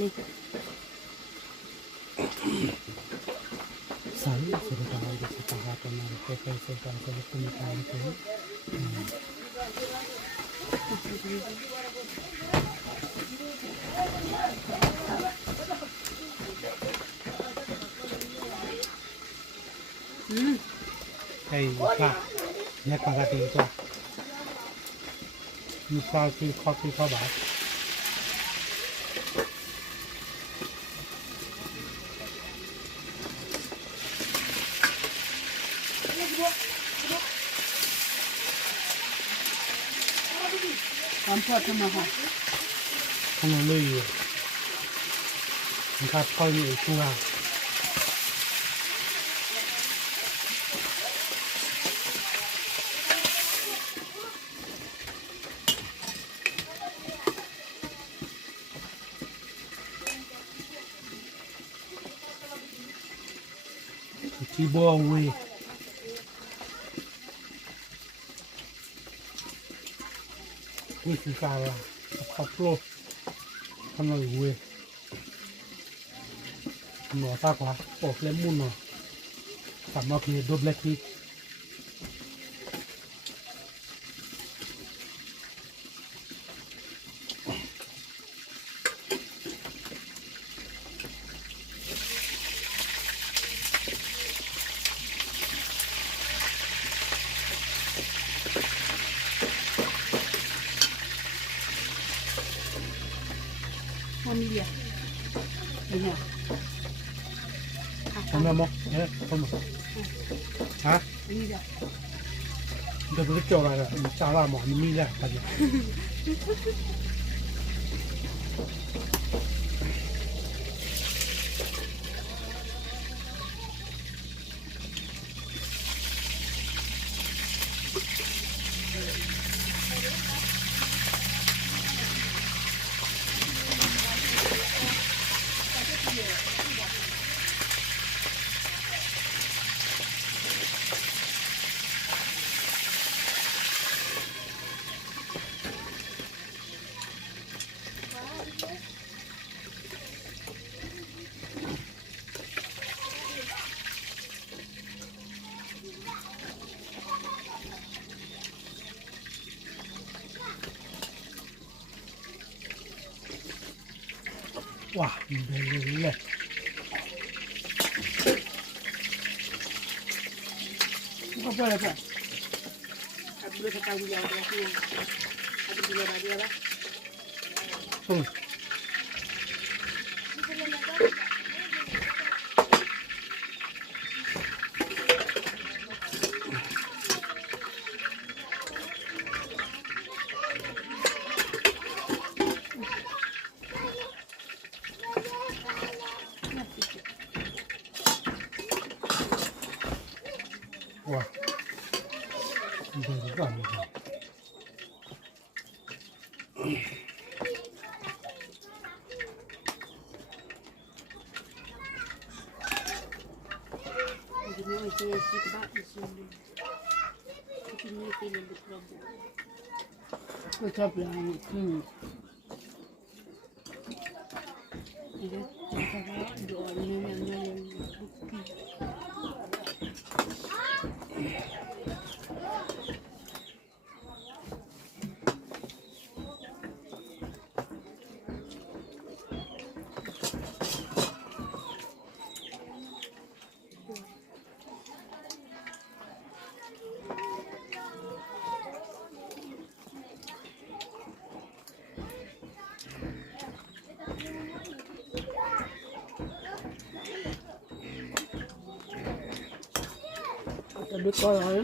นี่สายสุดท้ายจะสุดท้ายตอนนั้นก็ไปสุดท้ายก็จะมีการเพิ่มไอ้ปลาเนี่ยปลากระดิ่งตัวมีข้าวที่ข้าวที่ข้าวบาทความพอทำมาค่ะทำไมไม่อยู่มันขาดข้าวอยู่ช่วงที่บ่อเว้ยนี่คือการละขับโลกทำอะไรเว้ยหนอตากว่าออกเล่มมุนเนาะสามารถที่ดับเบิลคลิกมันมีเดียเนี่ยทำไมมั้งเนี่ยทำไมฮะนี่เดียเดี๋ยวไปเจออะไรล่ะมีซาลาหมอนี่มีแหละไปเลยว้าเดินเลยก็พอแล้วค่ะอันนี้เป็นการยาวแต่คืออันนี้เป็นอะไรบ้างอืมว้าเดินก่อนเลยก็ชอบเลยนี่ดูอันนี้จะดูก่อนเลย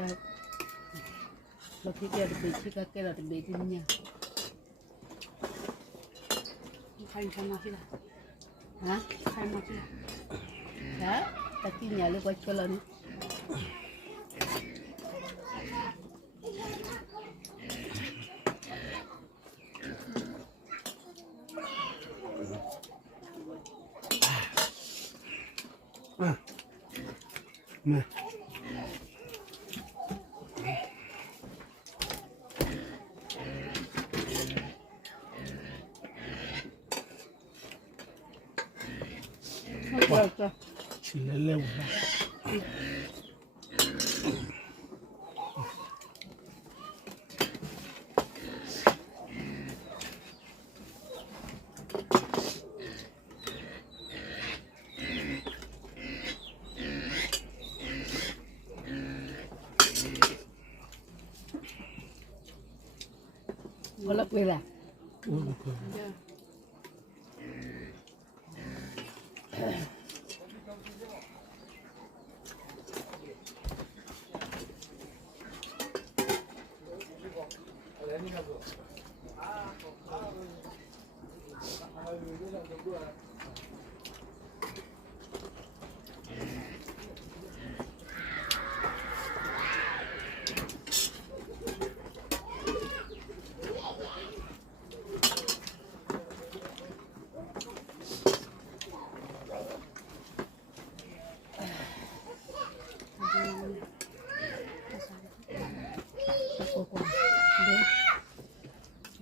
cái lo khi kia bị khi cái là bị gì nhỉ khai mà khi nào hả khai mà khi nào đó ta kia nhà lấy quay cho lần nè chỉ là leo ra có lắc về là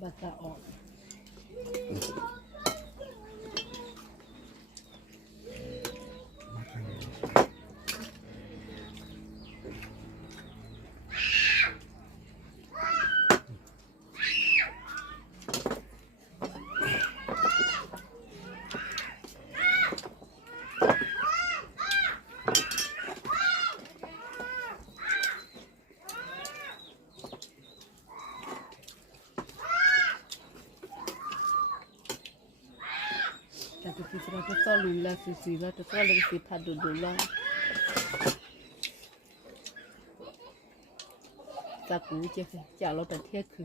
bata o tapi kita tu selalu lah sisi lah tu selalu kita duduk lah tapi je ke jalan tak tiap ke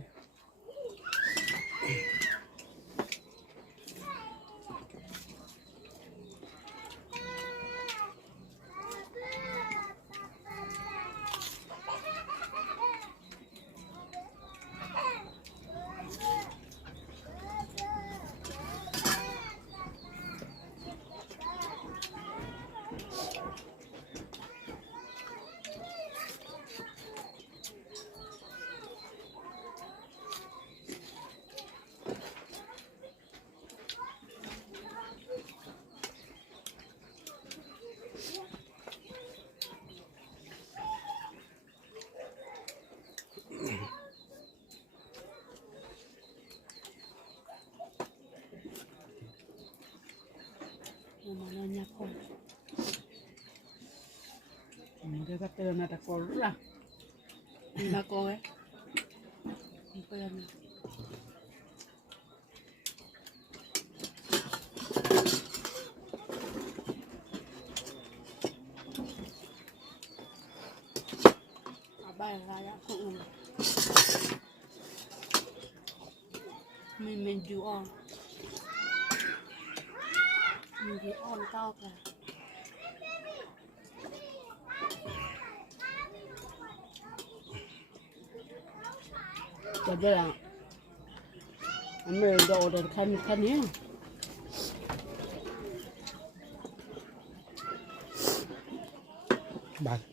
namanya kol. Mereka kata ada kol lah. Ini kol apa yang apa yang layak aku menjual mình on cao cả jadi lah ambil dah order kan ya bạc